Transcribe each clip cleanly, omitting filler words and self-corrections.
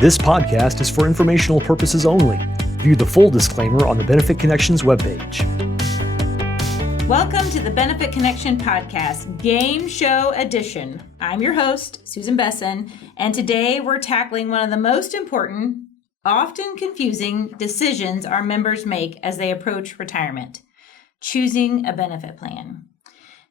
This podcast is for informational purposes only. View the full disclaimer on the Benefit Connections webpage. Welcome to the Benefit Connection Podcast, Game Show Edition. I'm your host, Susan Boessen, and today we're tackling one of the most important, often confusing decisions our members make as they approach retirement: choosing a benefit plan.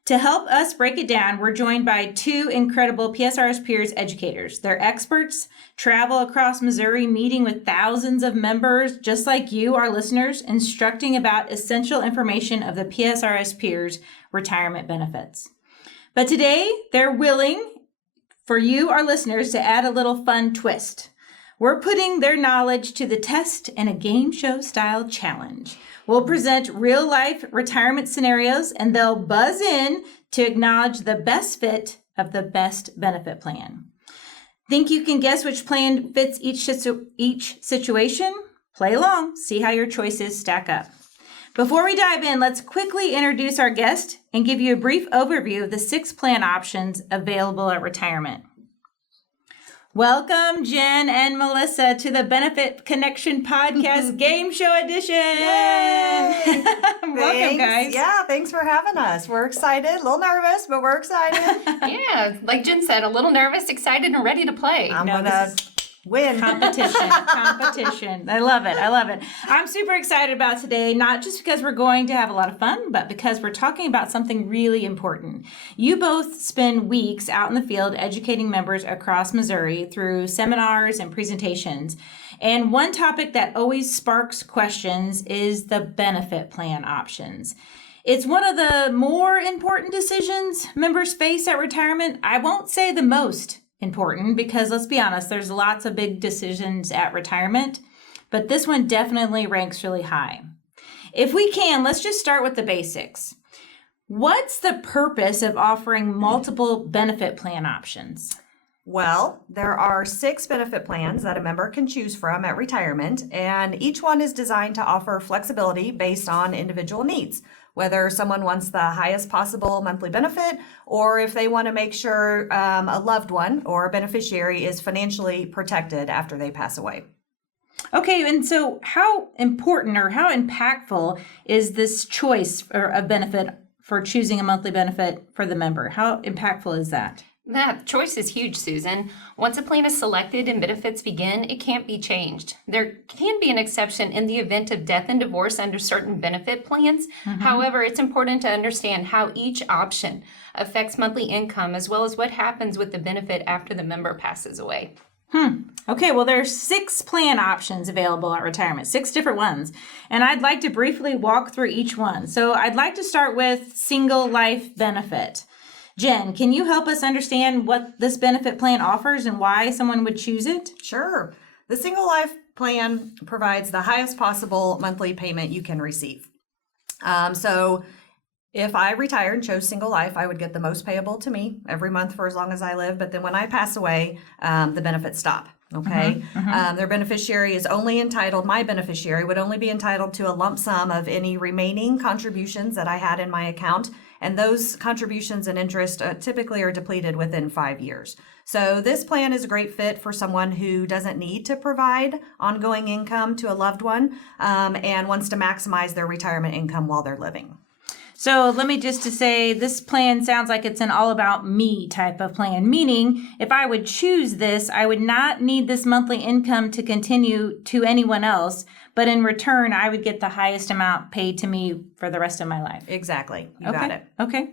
To help us break it down, we're joined by two incredible PSRS peers educators. They're experts, travel across Missouri, meeting with thousands of members, just like you, our listeners, instructing about essential information of the PSRS peers' retirement benefits. But today, they're willing for you, our listeners, to add a little fun twist. We're putting their knowledge to the test in a game show style challenge. We'll present real life retirement scenarios and they'll buzz in to acknowledge the best fit of the best benefit plan. Think you can guess which plan fits each situation? Play along, see how your choices stack up. Before we dive in, let's quickly introduce our guest and give you a brief overview of the 6 plan options available at retirement. Welcome, Jen and Melissa, to the Benefit Connection Podcast Game Show Edition. Yay! Welcome, guys. Yeah, thanks for having us. We're excited, a little nervous, but we're excited. Yeah, like Jen said, a little nervous, excited, and ready to play. I'm gonna win. Competition. I love it. I'm super excited about today, not just because we're going to have a lot of fun, but because we're talking about something really important. You both spend weeks out in the field educating members across Missouri through seminars and presentations. And one topic that always sparks questions is the benefit plan options. It's one of the more important decisions members face at retirement. I won't say the most important, because let's be honest, there's lots of big decisions at retirement, but this one definitely ranks really high. If we can, let's just start with the basics. What's the purpose of offering multiple benefit plan options? Well, there are 6 benefit plans that a member can choose from at retirement, and each one is designed to offer flexibility based on individual needs, whether someone wants the highest possible monthly benefit or if they want to make sure a loved one or a beneficiary is financially protected after they pass away. Okay, and so how important or how impactful is this choice of benefit for choosing a monthly benefit for the member? How impactful is that? That choice is huge, Susan. Once a plan is selected and benefits begin, it can't be changed. There can be an exception in the event of death and divorce under certain benefit plans. However, it's important to understand how each option affects monthly income as well as what happens with the benefit after the member passes away. Okay, well, there's 6 plan options available at retirement, 6 different ones. And I'd like to briefly walk through each one. So I'd like to start with single life benefit. Jen, can you help us understand what this benefit plan offers and why someone would choose it? Sure. The single life plan provides the highest possible monthly payment you can receive. So if I retired and chose single life, I would get the most payable to me every month for as long as I live. But then when I pass away, the benefits stop. Okay. Their beneficiary is only entitled, my beneficiary would only be entitled to a lump sum of any remaining contributions that I had in my account. And those contributions and interest typically are depleted within 5 years. So this plan is a great fit for someone who doesn't need to provide ongoing income to a loved one and wants to maximize their retirement income while they're living. So let me just to say, this plan sounds like it's an all about me type of plan, meaning if I would choose this, I would not need this monthly income to continue to anyone else, but in return, I would get the highest amount paid to me for the rest of my life. Exactly. You got it. Okay.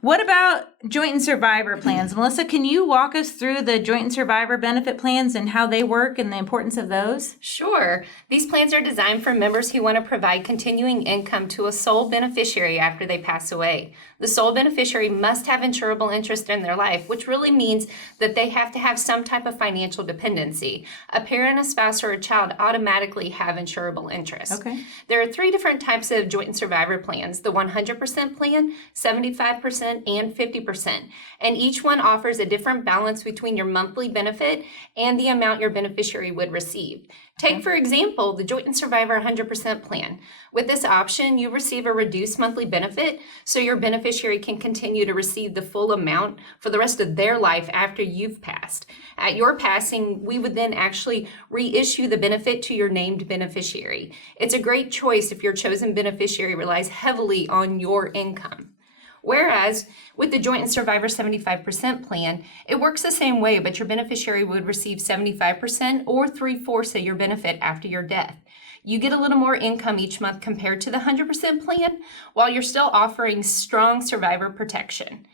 What about joint and survivor plans? Melissa, can you walk us through the joint and survivor benefit plans and how they work and the importance of those? Sure. These plans are designed for members who want to provide continuing income to a sole beneficiary after they pass away. The sole beneficiary must have insurable interest in their life, which really means that they have to have some type of financial dependency. A parent, a spouse, or a child automatically have insurable interest. Okay. There are 3 different types of joint and survivor plans: the 100% plan, 75%, and 50% 20%, and each one offers a different balance between your monthly benefit and the amount your beneficiary would receive. Take, for example, the Joint and Survivor 100% plan. With this option, you receive a reduced monthly benefit, so your beneficiary can continue to receive the full amount for the rest of their life after you've passed. At your passing, we would then actually reissue the benefit to your named beneficiary. It's a great choice if your chosen beneficiary relies heavily on your income. Whereas with the Joint and Survivor 75% plan, it works the same way, but your beneficiary would receive 75% or 3/4 of your benefit after your death. You get a little more income each month compared to the 100% plan, while you're still offering strong survivor protection.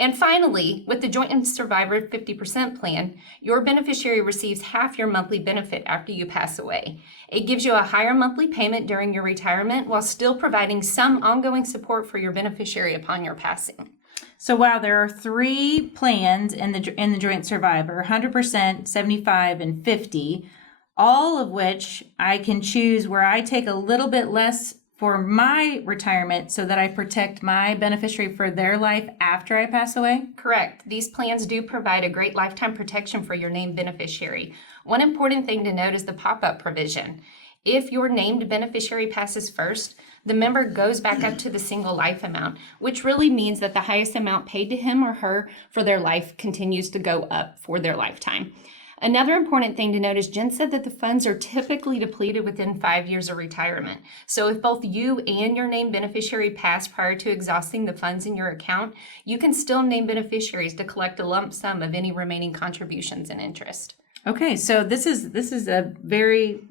And finally, with the Joint and Survivor 50% plan, your beneficiary receives half your monthly benefit after you pass away. It gives you a higher monthly payment during your retirement while still providing some ongoing support for your beneficiary upon your passing. So wow, there are 3 plans in the Joint Survivor: 100%, 75, and 50, all of which I can choose where I take a little bit less for my retirement so that I protect my beneficiary for their life after I pass away? Correct. These plans do provide a great lifetime protection for your named beneficiary. One important thing to note is the pop-up provision. If your named beneficiary passes first, the member goes back up to the single life amount, which really means that the highest amount paid to him or her for their life continues to go up for their lifetime. Another important thing to note is Jen said that the funds are typically depleted within 5 years of retirement. So if both you and your named beneficiary pass prior to exhausting the funds in your account, you can still name beneficiaries to collect a lump sum of any remaining contributions and interest. Okay, so this is a very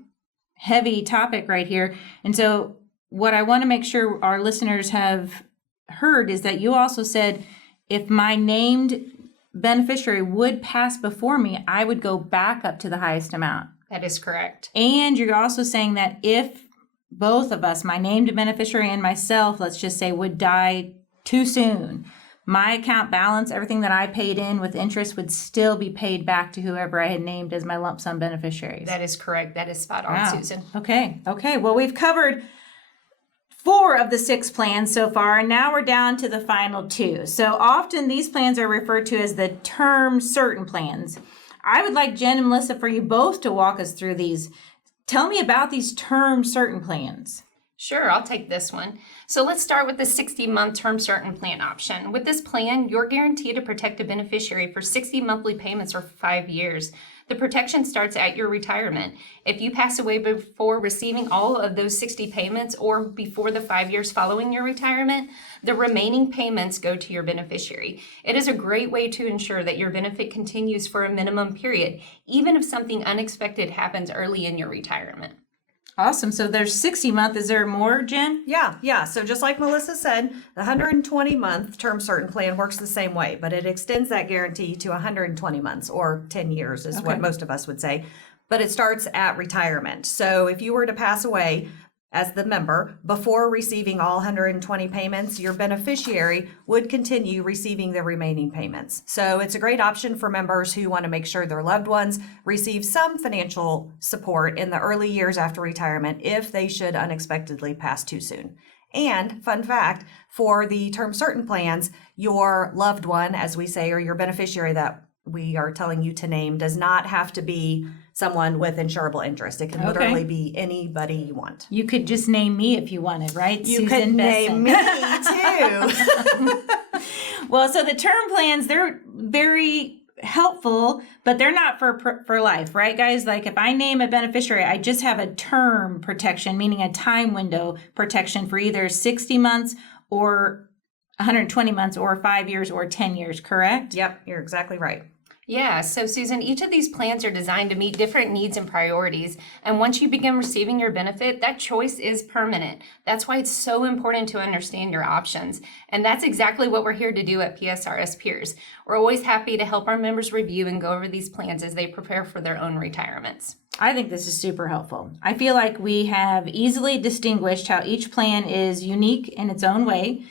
heavy topic right here. And so what I want to make sure our listeners have heard is that you also said if my named beneficiary would pass before me, I would go back up to the highest amount. That is correct. And you're also saying that if both of us, my named beneficiary and myself, let's just say, would die too soon, my account balance, everything that I paid in with interest, would still be paid back to whoever I had named as my lump sum beneficiaries. That is correct. That is spot on, Wow. Susan. Okay. Well, we've covered 4 of the 6 plans so far, and now we're down to the final 2. So often these plans are referred to as the term certain plans. I would like Jen and Melissa for you both to walk us through these. Tell me about these term certain plans. Sure, I'll take this one. So let's start with the 60-month term certain plan option. With this plan, you're guaranteed to protect a beneficiary for 60 monthly payments for 5 years. The protection starts at your retirement. If you pass away before receiving all of those 60 payments or before the 5 years following your retirement, the remaining payments go to your beneficiary. It is a great way to ensure that your benefit continues for a minimum period, even if something unexpected happens early in your retirement. Awesome. So there's 60 month. Is there more, Jen? Yeah. So just like Melissa said, the 120-month term certain plan works the same way, but it extends that guarantee to 120 months or 10 years is what most of us would say. But it starts at retirement. So if you were to pass away as the member before receiving all 120 payments, your beneficiary would continue receiving the remaining payments. So it's a great option for members who want to make sure their loved ones receive some financial support in the early years after retirement if they should unexpectedly pass too soon. And fun fact, for the term certain plans, your loved one, as we say, or your beneficiary that we are telling you to name, does not have to be someone with insurable interest. It can literally be anybody you want. You could just name me if you wanted, right? You Susan could Boessen. name me too. Well, so the term plans, they're very helpful, but they're not for life, right, guys? Like if I name a beneficiary, I just have a term protection, meaning a time window protection for either 60 months or 120 months or 5 years or 10 years, correct? Yep, you're exactly right. Yeah, so Susan, each of these plans are designed to meet different needs and priorities. And once you begin receiving your benefit, that choice is permanent. That's why it's so important to understand your options. And that's exactly what we're here to do at PSRS Peers. We're always happy to help our members review and go over these plans as they prepare for their own retirements. I think this is super helpful. I feel like we have easily distinguished how each plan is unique in its own way.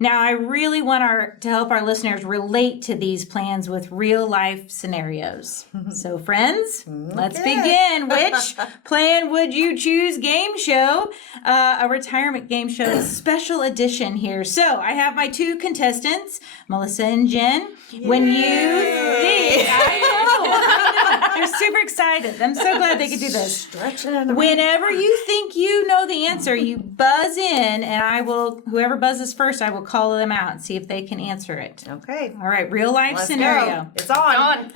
Now, I really want to help our listeners relate to these plans with real life scenarios. So, friends, let's begin. Which plan would you choose? Game show, a retirement game show special edition here. So, I have my two contestants, Melissa and Jen. When you think, I know, they're super excited. I'm so glad they could do this. Stretching. Whenever you think you know the answer, you buzz in, and whoever buzzes first, I will call them out and see if they can answer it. Okay. All right, real life Let's scenario. go. It's on.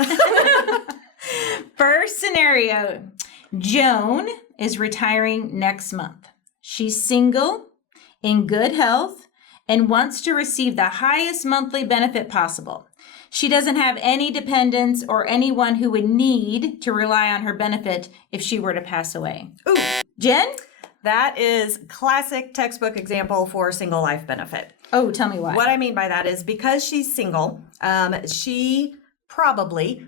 First scenario, Joan is retiring next month. She's single, in good health, and wants to receive the highest monthly benefit possible. She doesn't have any dependents or anyone who would need to rely on her benefit if she were to pass away. Ooh, Jen? that is classic textbook example for a single life benefit. Oh, tell me why. What I mean by that is because she's single, she probably,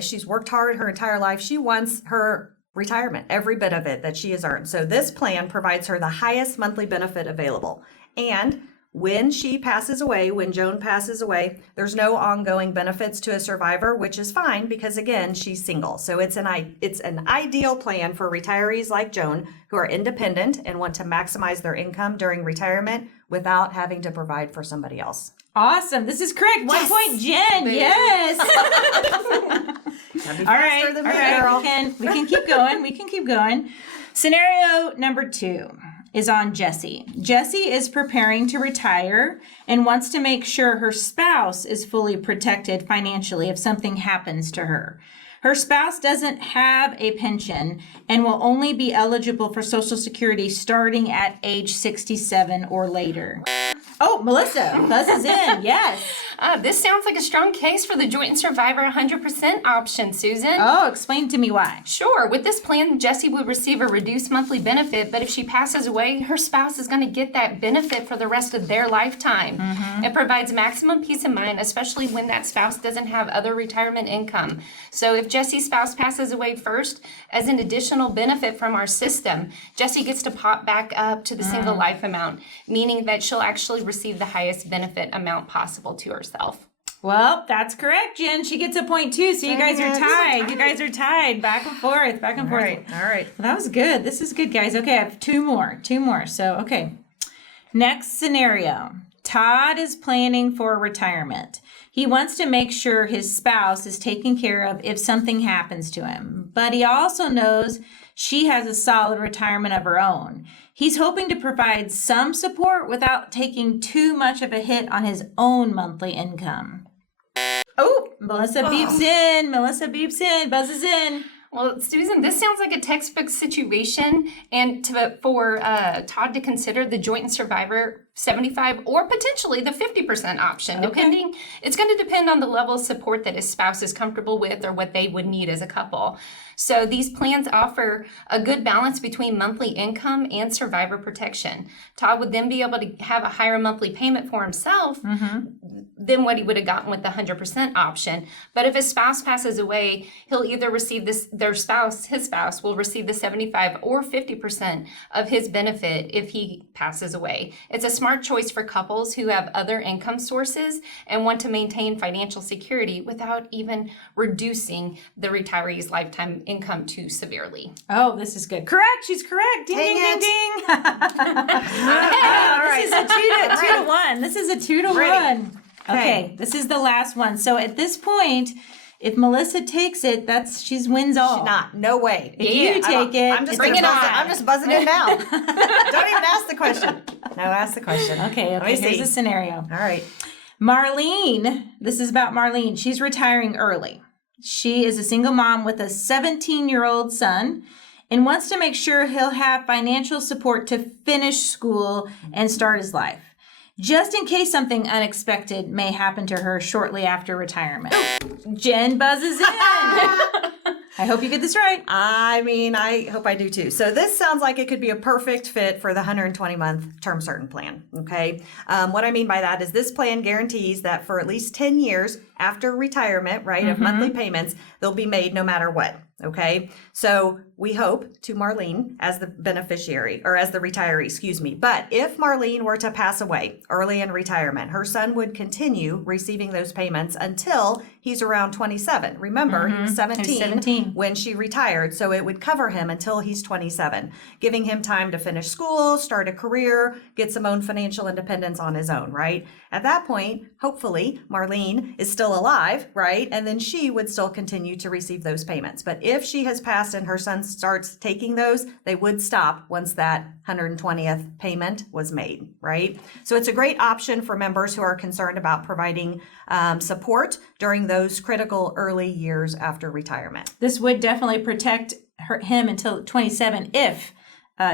she's worked hard her entire life. She wants her retirement, every bit of it that she has earned. So this plan provides her the highest monthly benefit available. And when she passes away, when Joan passes away, there's no ongoing benefits to a survivor, which is fine because, again, she's single. So it's an ideal plan for retirees like Joan who are independent and want to maximize their income during retirement without having to provide for somebody else. Awesome. This is correct. 1 point, Jen. Yes. Gotta be All right. faster than All me, right. girl. We can keep going. We can keep going. Scenario number 2 is on Jessie. Jessie is preparing to retire and wants to make sure her spouse is fully protected financially if something happens to her. Her spouse doesn't have a pension and will only be eligible for Social Security starting at age 67 or later. Oh, Melissa buzzes in. Yes. This sounds like a strong case for the joint and survivor 100% option, Susan. Oh, explain to me why. Sure. With this plan, Jessie would receive a reduced monthly benefit, but if she passes away, her spouse is going to get that benefit for the rest of their lifetime. It provides maximum peace of mind, especially when that spouse doesn't have other retirement income. So if Jessie's spouse passes away first, as an additional benefit from our system, Jessie gets to pop back up to the single life amount, meaning that she'll actually receive the highest benefit amount possible to herself. Well, that's correct, Jen. She gets a point too. So you guys are tied. You guys are tied. Back and forth. Back and forth. All right. Well, that was good. This is good, guys. Okay, I have two more. So, okay. Next scenario. Todd is planning for retirement. He wants to make sure his spouse is taken care of if something happens to him, but he also knows she has a solid retirement of her own. He's hoping to provide some support without taking too much of a hit on his own monthly income. Oh, Melissa beeps in, buzzes in. Well, Susan, this sounds like a textbook situation, and for Todd to consider the joint and survivor 75 or potentially the 50% option, depending. It's going to depend on the level of support that his spouse is comfortable with or what they would need as a couple. So these plans offer a good balance between monthly income and survivor protection. Todd would then be able to have a higher monthly payment for himself than what he would have gotten with the 100% option. But if his spouse passes away, he'll either receive his spouse will receive the 75 or 50% of his benefit if he passes away. It's a smart choice for couples who have other income sources and want to maintain financial security without even reducing the retiree's lifetime income too severely. Oh, this is good. Correct. She's correct. Ding, ding, ding, ding. All This is a two to one. This is a 2 to 1. Okay, this is the last one. So at this point, if Melissa takes it, she wins all. No way. If you take it, I'm just it's a tie. I'm just buzzing in now. Don't even ask the question. No, ask the question. Okay, Let me here's see. a scenario. All right. Marlene, this is about Marlene. She's retiring early. She is a single mom with a 17-year-old son and wants to make sure he'll have financial support to finish school and start his life, just in case something unexpected may happen to her shortly after retirement. Jen buzzes in. I hope you get this right. I mean, I hope I do too. So this sounds like it could be a perfect fit for the 120-month term certain plan, okay? What I mean by that is this plan guarantees that for at least 10 years after retirement, right, of monthly payments, they'll be made no matter what, Okay, so we hope to Marlene as the beneficiary or as the retiree, excuse me. But if Marlene were to pass away early in retirement, her son would continue receiving those payments until he's around 27. Remember, he was 17 when she retired, so it would cover him until he's 27, giving him time to finish school, start a career, get some own financial independence on his own, right? At that point, hopefully, Marlene is still alive, right? And then she would still continue to receive those payments. But if she has passed and her son starts taking those, they would stop once that 120th payment was made, right? So it's a great option for members who are concerned about providing support during those critical early years after retirement. This would definitely protect him until 27 if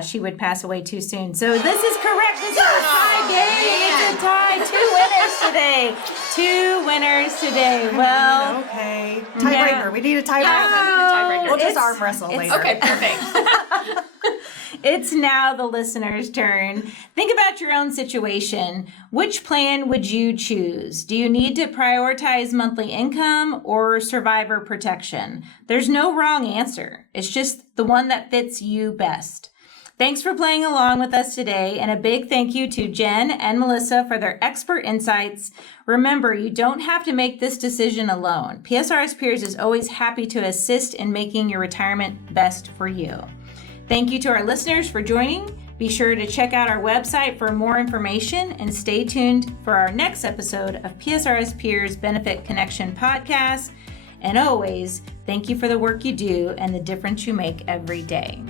she would pass away too soon. So this is correct. This is a tie game. It's a tie. Two winners today. Well, okay. Tiebreaker. We need a tiebreaker. We'll just arm wrestle later. Okay, perfect. It's now the listener's turn. Think about your own situation. Which plan would you choose? Do you need to prioritize monthly income or survivor protection? There's no wrong answer. It's just the one that fits you best. Thanks for playing along with us today, and a big thank you to Jen and Melissa for their expert insights. Remember, you don't have to make this decision alone. PSRS Peers is always happy to assist in making your retirement best for you. Thank you to our listeners for joining. Be sure to check out our website for more information and stay tuned for our next episode of PSRS Peers Benefit Connection podcast. And always, thank you for the work you do and the difference you make every day.